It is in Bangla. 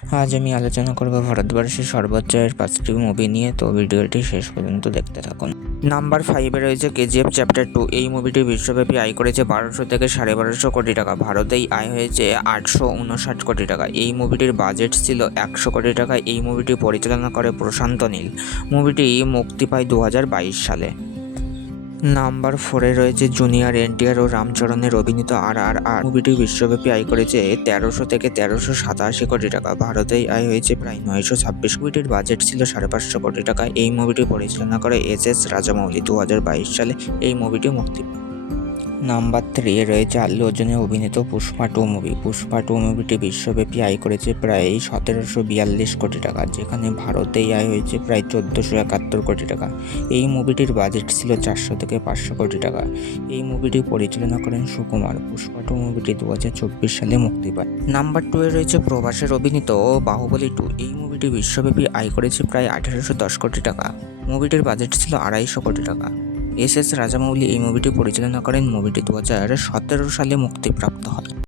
আজ আমি আলোচনা করব ভারতবর্ষের সর্বোচ্চ আয়ের 5টি মুভি নিয়ে, তো ভিডিওটি শেষ পর্যন্ত দেখতে থাকুন। নাম্বার 5-এ রয়েছে কেজিএফ চ্যাপ্টার 2। এই মুভিটি বিশ্বব্যাপী আয় করেছে 1200 থেকে 1250 কোটি টাকা। ভারতেই আয় হয়েছে 859 কোটি টাকা। এই মুভিটির বাজেট ছিল 100 কোটি টাকা। এই মুভিটি পরিচালনা করে প্রশান্ত নীল। মুভিটি মুক্তি পায় 2022 সালে। নাম্বার 4-এ রয়েছে জুনিয়র এনটিআর ও রামচরণের অভিনীত RRR। মুভিটি বিশ্বব্যাপী আয় করেছে 1300 থেকে 1387 কোটি টাকা। ভারতেই আয় হয়েছে প্রায় 926। মুভিটির বাজেট ছিল 550 কোটি টাকা। এই মুভিটি পরিচালনা করে এস রাজামৌলি। 2022 সালে এই মুভিটি মুক্তি পায়। নাম্বার 3-এ রয়েছে আল্লু অর্জুনের অভিনীত পুষ্পা 2 মুভি। পুষ্পা 2 মুভিটি বিশ্বব্যাপী আয় করেছে প্রায় 1742 কোটি টাকা, যেখানে ভারতেই আয় হয়েছে প্রায় 1471 কোটি টাকা। এই মুভিটির বাজেট ছিল 400 থেকে 500 কোটি টাকা। এই মুভিটি পরিচালনা করেন সুকুমার। পুষ্পা 2 মুভিটি 2024 সালে মুক্তি পায়। নাম্বার 2-এ রয়েছে প্রভাসের অভিনীত বাহুবলী 2। এই মুভিটি বিশ্বব্যাপী আয় করেছে প্রায় 1810 কোটি টাকা। মুভিটির বাজেট ছিল 250 কোটি টাকা। এস রাজামৌলি এই মুভিটি পরিচালনা করেন। মুভিটি 2017 সালে মুক্তিপ্রাপ্ত হয়।